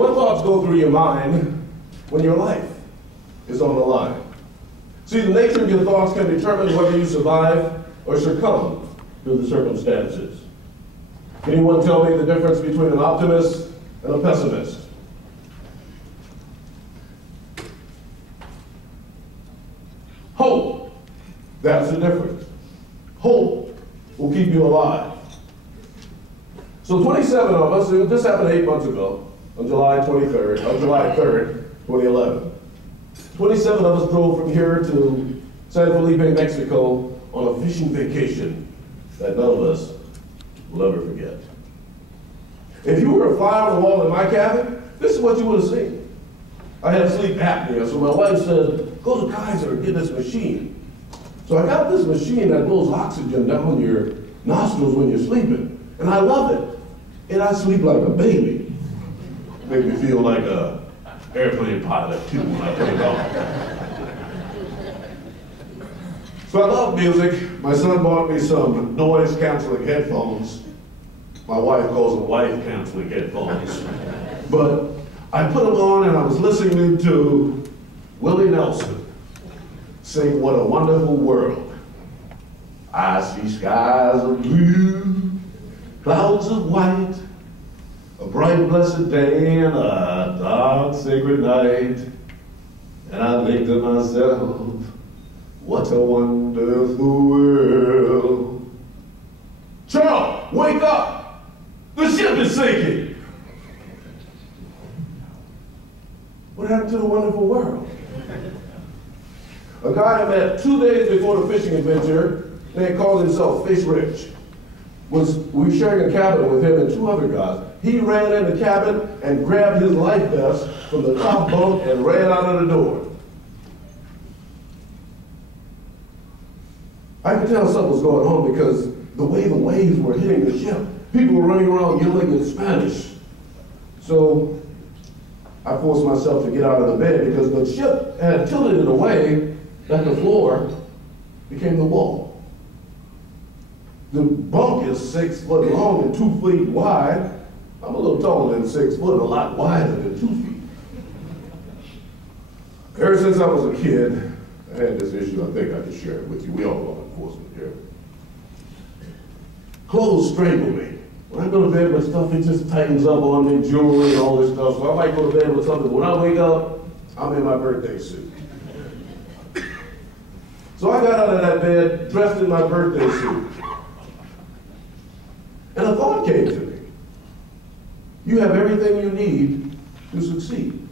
What thoughts go through your mind when your life is on the line? See, the nature of your thoughts can determine whether you survive or succumb to the circumstances. Anyone tell me the difference between an optimist and a pessimist? Hope. That's the difference. Hope will keep you alive. So 27 of us, this happened 8 months ago, on July 3rd, 2011. 27 of us drove from here to San Felipe, Mexico on a fishing vacation that none of us will ever forget. If you were a fly on the wall in my cabin, this is what you would have seen. I had sleep apnea, so my wife said, go to Kaiser and get this machine. So I got this machine that blows oxygen down your nostrils when you're sleeping, and I love it. And I sleep like a baby. Make me feel like a airplane pilot too when I take off. So I love music. My son bought me some noise-canceling headphones. My wife calls them wife-canceling headphones. But I put them on and I was listening to Willie Nelson sing What a Wonderful World. I see skies of blue, clouds of white, a bright blessed day and a dark sacred night. And I think to myself, what a wonderful world. Charles, wake up! The ship is sinking! What happened to the wonderful world? A guy I met 2 days before the fishing adventure, they called himself Fish Rich. We were sharing a cabin with him and 2 other guys. He ran in the cabin and grabbed his life vest from the top bunk and ran out of the door. I could tell something was going on because the way the waves were hitting the ship, people were running around yelling in Spanish. So I forced myself to get out of the bed because the ship had tilted in a way that the floor became the wall. The bunk is 6 foot long and 2 feet wide. I'm a little taller than 6 foot, a lot wider than 2 feet. Ever since I was a kid, I had this issue. I think I can share it with you. We all law enforcement here. Clothes strangle me. When I go to bed with stuff, it just tightens up on me, jewelry and all this stuff. So I might go to bed with something. When I wake up, I'm in my birthday suit. So I got out of that bed, dressed in my birthday suit. And a thought came to me. You have everything you need to succeed.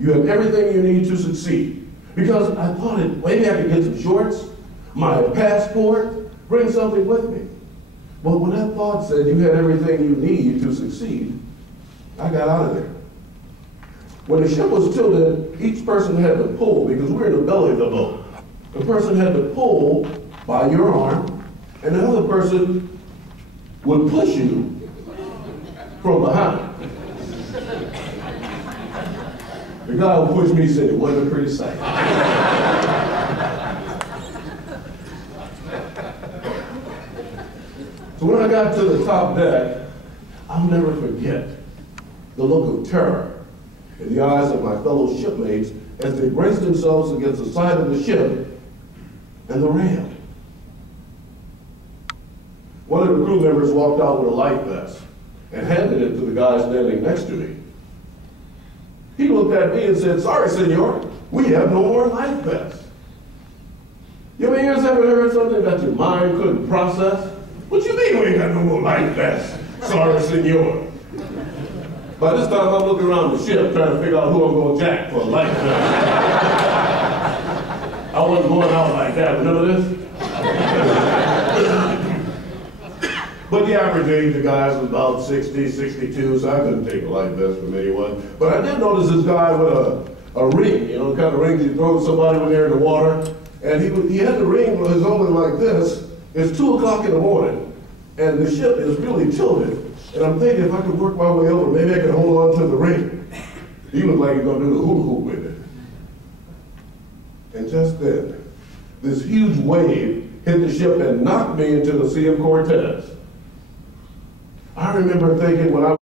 You have everything you need to succeed. Because I thought maybe I could get some shorts, my passport, bring something with me. But when that thought said you had everything you need to succeed, I got out of there. When the ship was tilted, each person had to pull, because we're in the belly of the boat. The person had to pull by your arm, and the other person would push you from behind. The guy who pushed me said it wasn't a pretty sight. So when I got to the top deck, I'll never forget the look of terror in the eyes of my fellow shipmates as they braced themselves against the side of the ship and the rail. One of the crew members walked out with a life vest and handed it to the guy standing next to me. He looked at me and said, "Sorry, senor, we have no more life vests." You ever heard something that your mind couldn't process? What you mean we ain't got no more life vests? Sorry, senor. By this time, I'm looking around the ship trying to figure out who I'm going to jack for a life vest. I wasn't going out like that, remember this? But the average age of guys was about 60, 62, so I couldn't take a life vest from anyone. But I did notice this guy with a ring, you know, the kind of rings you throw to somebody when they're in the water. And he had the ring that was only like this. It's 2 o'clock in the morning, and the ship is really tilted. And I'm thinking if I could work my way over, maybe I could hold on to the ring. He looked like he was going to do the hula hoop with it. And just then, this huge wave hit the ship and knocked me into the Sea of Cortez. I remember thinking when I